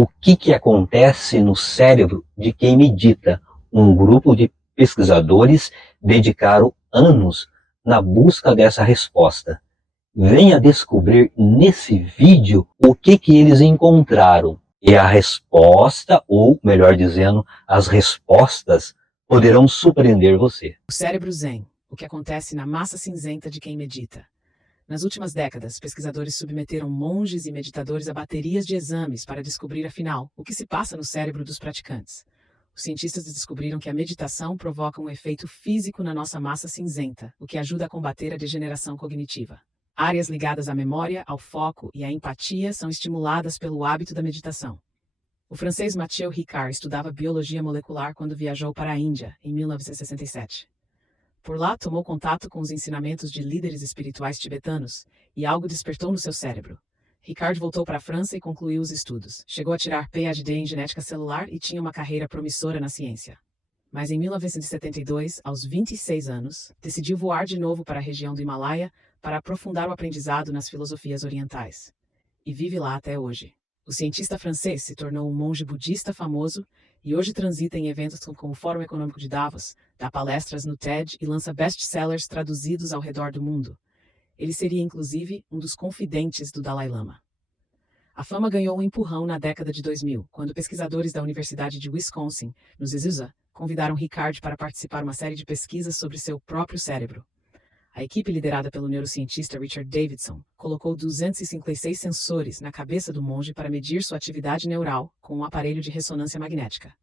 O que acontece no cérebro de quem medita? Um grupo de pesquisadores dedicaram anos na busca dessa resposta. Venha descobrir nesse vídeo o que eles encontraram. E a resposta, ou melhor dizendo, as respostas poderão surpreender você. O cérebro Zen, o que acontece na massa cinzenta de quem medita. Nas últimas décadas, pesquisadores submeteram monges e meditadores a baterias de exames para descobrir, afinal, o que se passa no cérebro dos praticantes. Os cientistas descobriram que a meditação provoca um efeito físico na nossa massa cinzenta, o que ajuda a combater a degeneração cognitiva. Áreas ligadas à memória, ao foco e à empatia são estimuladas pelo hábito da meditação. O francês Mathieu Ricard estudava biologia molecular quando viajou para a Índia, em 1967. Por lá, tomou contato com os ensinamentos de líderes espirituais tibetanos, e algo despertou no seu cérebro. Ricard voltou para a França e concluiu os estudos. Chegou a tirar PhD em genética celular e tinha uma carreira promissora na ciência. Mas em 1972, aos 26 anos, decidiu voar de novo para a região do Himalaia para aprofundar o aprendizado nas filosofias orientais. E vive lá até hoje. O cientista francês se tornou um monge budista famoso e hoje transita em eventos como o Fórum Econômico de Davos, dá palestras no TED e lança best-sellers traduzidos ao redor do mundo. Ele seria, inclusive, um dos confidentes do Dalai Lama. A fama ganhou um empurrão na década de 2000, quando pesquisadores da Universidade de Wisconsin, nos Azusa, convidaram Ricard para participar de uma série de pesquisas sobre seu próprio cérebro. A equipe liderada pelo neurocientista Richard Davidson colocou 256 sensores na cabeça do monge para medir sua atividade neural com um aparelho de ressonância magnética.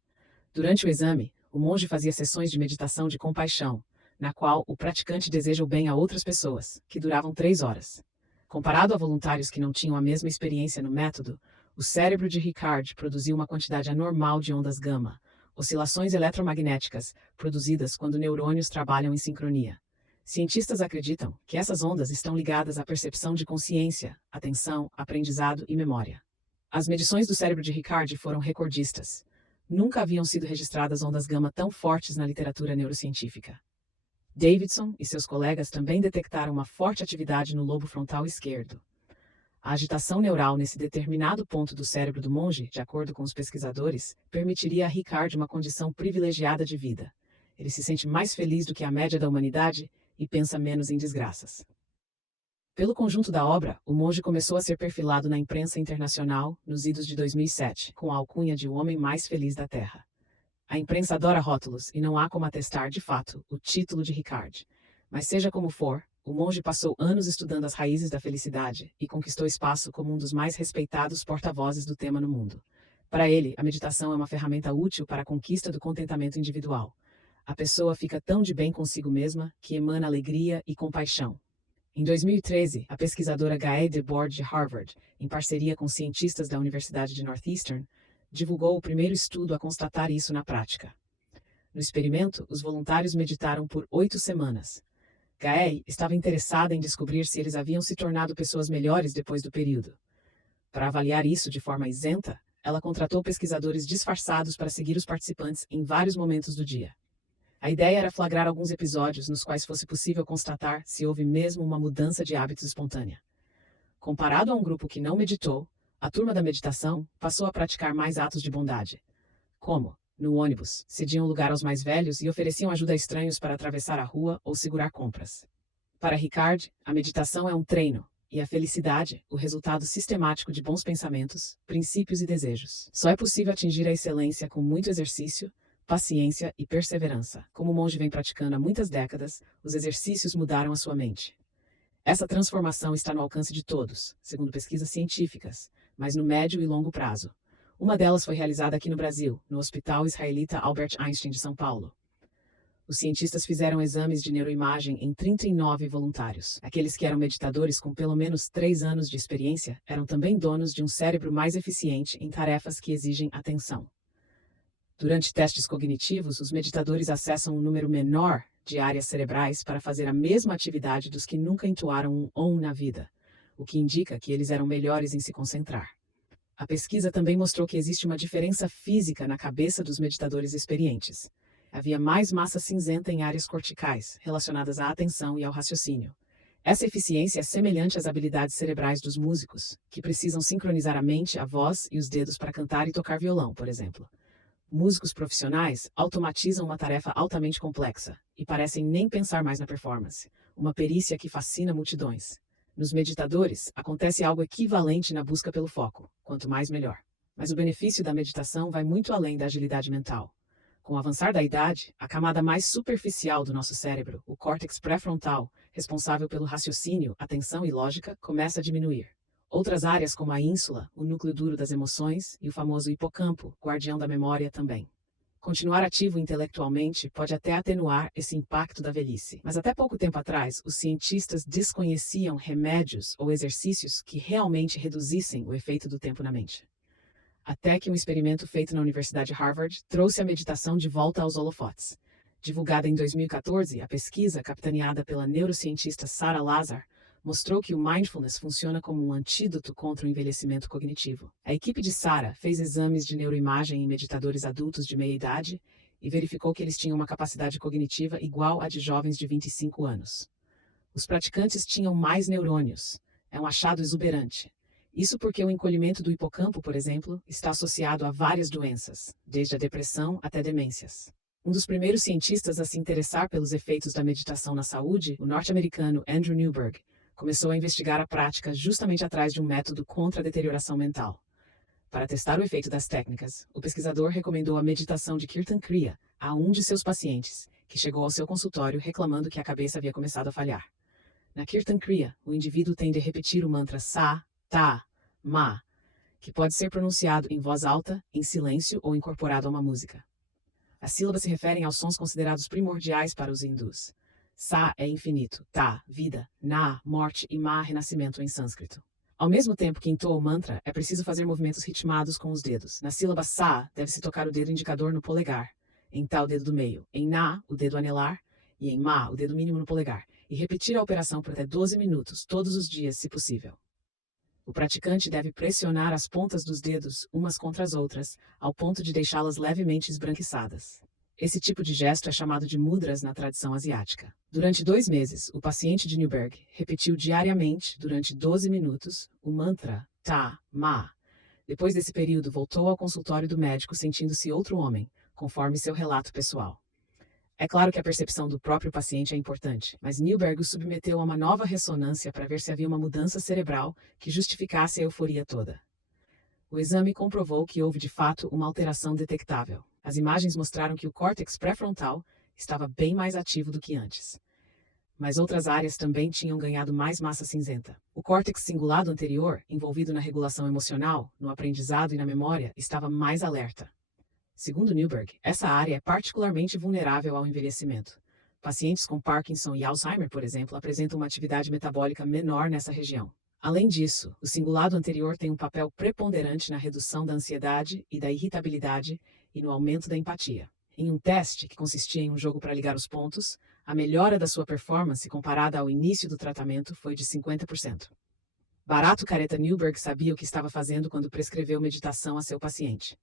Durante o exame, o monge fazia sessões de meditação de compaixão, na qual o praticante deseja o bem a outras pessoas, que duravam 3 horas. Comparado a voluntários que não tinham a mesma experiência no método, o cérebro de Ricard produziu uma quantidade anormal de ondas gama, oscilações eletromagnéticas produzidas quando neurônios trabalham em sincronia. Cientistas acreditam que essas ondas estão ligadas à percepção de consciência, atenção, aprendizado e memória. As medições do cérebro de Ricard foram recordistas. Nunca haviam sido registradas ondas gama tão fortes na literatura neurocientífica. Davidson e seus colegas também detectaram uma forte atividade no lobo frontal esquerdo. A agitação neural nesse determinado ponto do cérebro do monge, de acordo com os pesquisadores, permitiria a Ricard uma condição privilegiada de vida. Ele se sente mais feliz do que a média da humanidade e pensa menos em desgraças. Pelo conjunto da obra, o monge começou a ser perfilado na imprensa internacional nos idos de 2007, com a alcunha de o homem mais feliz da Terra. A imprensa adora rótulos e não há como atestar, de fato, o título de Ricard. Mas seja como for, o monge passou anos estudando as raízes da felicidade e conquistou espaço como um dos mais respeitados porta-vozes do tema no mundo. Para ele, a meditação é uma ferramenta útil para a conquista do contentamento individual. A pessoa fica tão de bem consigo mesma que emana alegria e compaixão. Em 2013, a pesquisadora Gaye Debord de Harvard, em parceria com cientistas da Universidade de Northeastern, divulgou o primeiro estudo a constatar isso na prática. No experimento, os voluntários meditaram por 8 semanas. Gaye estava interessada em descobrir se eles haviam se tornado pessoas melhores depois do período. Para avaliar isso de forma isenta, ela contratou pesquisadores disfarçados para seguir os participantes em vários momentos do dia. A ideia era flagrar alguns episódios nos quais fosse possível constatar se houve mesmo uma mudança de hábitos espontânea. Comparado a um grupo que não meditou, a turma da meditação passou a praticar mais atos de bondade. Como, no ônibus, cediam lugar aos mais velhos e ofereciam ajuda a estranhos para atravessar a rua ou segurar compras. Para Ricard, a meditação é um treino, e a felicidade, o resultado sistemático de bons pensamentos, princípios e desejos. Só é possível atingir a excelência com muito exercício, paciência e perseverança. Como o monge vem praticando há muitas décadas, os exercícios mudaram a sua mente. Essa transformação está no alcance de todos, segundo pesquisas científicas, mas no médio e longo prazo. Uma delas foi realizada aqui no Brasil, no Hospital Israelita Albert Einstein de São Paulo. Os cientistas fizeram exames de neuroimagem em 39 voluntários. Aqueles que eram meditadores com pelo menos 3 anos de experiência eram também donos de um cérebro mais eficiente em tarefas que exigem atenção. Durante testes cognitivos, os meditadores acessam um número menor de áreas cerebrais para fazer a mesma atividade dos que nunca entoaram um Om na vida, o que indica que eles eram melhores em se concentrar. A pesquisa também mostrou que existe uma diferença física na cabeça dos meditadores experientes. Havia mais massa cinzenta em áreas corticais, relacionadas à atenção e ao raciocínio. Essa eficiência é semelhante às habilidades cerebrais dos músicos, que precisam sincronizar a mente, a voz e os dedos para cantar e tocar violão, por exemplo. Músicos profissionais automatizam uma tarefa altamente complexa e parecem nem pensar mais na performance, uma perícia que fascina multidões. Nos meditadores, acontece algo equivalente na busca pelo foco, quanto mais melhor. Mas o benefício da meditação vai muito além da agilidade mental. Com o avançar da idade, a camada mais superficial do nosso cérebro, o córtex pré-frontal, responsável pelo raciocínio, atenção e lógica, começa a diminuir. Outras áreas, como a ínsula, o núcleo duro das emoções e o famoso hipocampo, guardião da memória, também. Continuar ativo intelectualmente pode até atenuar esse impacto da velhice. Mas até pouco tempo atrás, os cientistas desconheciam remédios ou exercícios que realmente reduzissem o efeito do tempo na mente. Até que um experimento feito na Universidade de Harvard trouxe a meditação de volta aos holofotes. Divulgada em 2014, a pesquisa, capitaneada pela neurocientista Sarah Lazar, mostrou que o mindfulness funciona como um antídoto contra o envelhecimento cognitivo. A equipe de Sarah fez exames de neuroimagem em meditadores adultos de meia idade e verificou que eles tinham uma capacidade cognitiva igual à de jovens de 25 anos. Os praticantes tinham mais neurônios. É um achado exuberante. Isso porque o encolhimento do hipocampo, por exemplo, está associado a várias doenças, desde a depressão até demências. Um dos primeiros cientistas a se interessar pelos efeitos da meditação na saúde, o norte-americano Andrew Newberg, começou a investigar a prática justamente atrás de um método contra a deterioração mental. Para testar o efeito das técnicas, o pesquisador recomendou a meditação de Kirtan Kriya a um de seus pacientes, que chegou ao seu consultório reclamando que a cabeça havia começado a falhar. Na Kirtan Kriya, o indivíduo tende a repetir o mantra Sa, Ta, Ma, que pode ser pronunciado em voz alta, em silêncio ou incorporado a uma música. As sílabas se referem aos sons considerados primordiais para os hindus. Sa é infinito, Ta, vida, Na, morte e Ma, renascimento em sânscrito. Ao mesmo tempo que entoa o mantra, é preciso fazer movimentos ritmados com os dedos. Na sílaba Sa, deve-se tocar o dedo indicador no polegar, em Ta, o dedo do meio, em Na, o dedo anelar, e em Ma, o dedo mínimo no polegar, e repetir a operação por até 12 minutos, todos os dias, se possível. O praticante deve pressionar as pontas dos dedos umas contra as outras, ao ponto de deixá-las levemente esbranquiçadas. Esse tipo de gesto é chamado de mudras na tradição asiática. Durante 2 meses, o paciente de Newberg repetiu diariamente, durante 12 minutos, o mantra Ta, Ma. Depois desse período, voltou ao consultório do médico sentindo-se outro homem, conforme seu relato pessoal. É claro que a percepção do próprio paciente é importante, mas Newberg o submeteu a uma nova ressonância para ver se havia uma mudança cerebral que justificasse a euforia toda. O exame comprovou que houve de fato uma alteração detectável. As imagens mostraram que o córtex pré-frontal estava bem mais ativo do que antes. Mas outras áreas também tinham ganhado mais massa cinzenta. O córtex cingulado anterior, envolvido na regulação emocional, no aprendizado e na memória, estava mais alerta. Segundo Newberg, essa área é particularmente vulnerável ao envelhecimento. Pacientes com Parkinson e Alzheimer, por exemplo, apresentam uma atividade metabólica menor nessa região. Além disso, o cingulado anterior tem um papel preponderante na redução da ansiedade e da irritabilidade e no aumento da empatia. Em um teste, que consistia em um jogo para ligar os pontos, a melhora da sua performance comparada ao início do tratamento foi de 50%. Barato Careta Newberg sabia o que estava fazendo quando prescreveu meditação a seu paciente.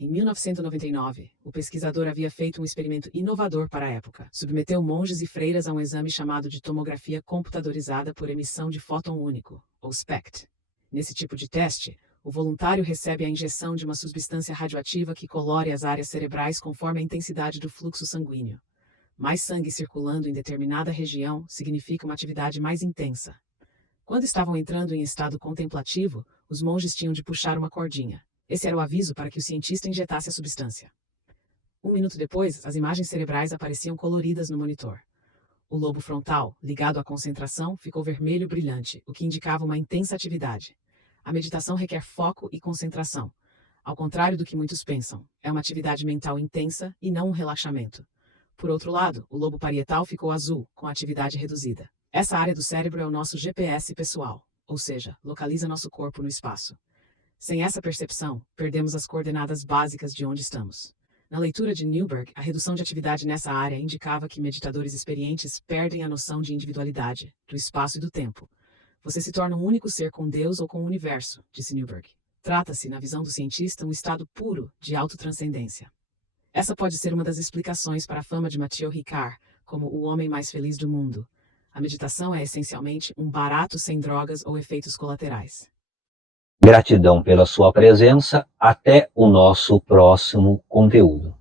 Em 1999, o pesquisador havia feito um experimento inovador para a época. Submeteu monges e freiras a um exame chamado de tomografia computadorizada por emissão de fóton único, ou SPECT. Nesse tipo de teste, o voluntário recebe a injeção de uma substância radioativa que colore as áreas cerebrais conforme a intensidade do fluxo sanguíneo. Mais sangue circulando em determinada região significa uma atividade mais intensa. Quando estavam entrando em estado contemplativo, os monges tinham de puxar uma cordinha. Esse era o aviso para que o cientista injetasse a substância. 1 minuto depois, as imagens cerebrais apareciam coloridas no monitor. O lobo frontal, ligado à concentração, ficou vermelho brilhante, o que indicava uma intensa atividade. A meditação requer foco e concentração. Ao contrário do que muitos pensam, é uma atividade mental intensa e não um relaxamento. Por outro lado, o lobo parietal ficou azul, com atividade reduzida. Essa área do cérebro é o nosso GPS pessoal, ou seja, localiza nosso corpo no espaço. Sem essa percepção, perdemos as coordenadas básicas de onde estamos. Na leitura de Newberg, a redução de atividade nessa área indicava que meditadores experientes perdem a noção de individualidade, do espaço e do tempo. Você se torna um único ser com Deus ou com o universo, disse Newberg. Trata-se, na visão do cientista, um estado puro de autotranscendência. Essa pode ser uma das explicações para a fama de Mathieu Ricard como o homem mais feliz do mundo. A meditação é essencialmente um barato sem drogas ou efeitos colaterais. Gratidão pela sua presença. Até o nosso próximo conteúdo.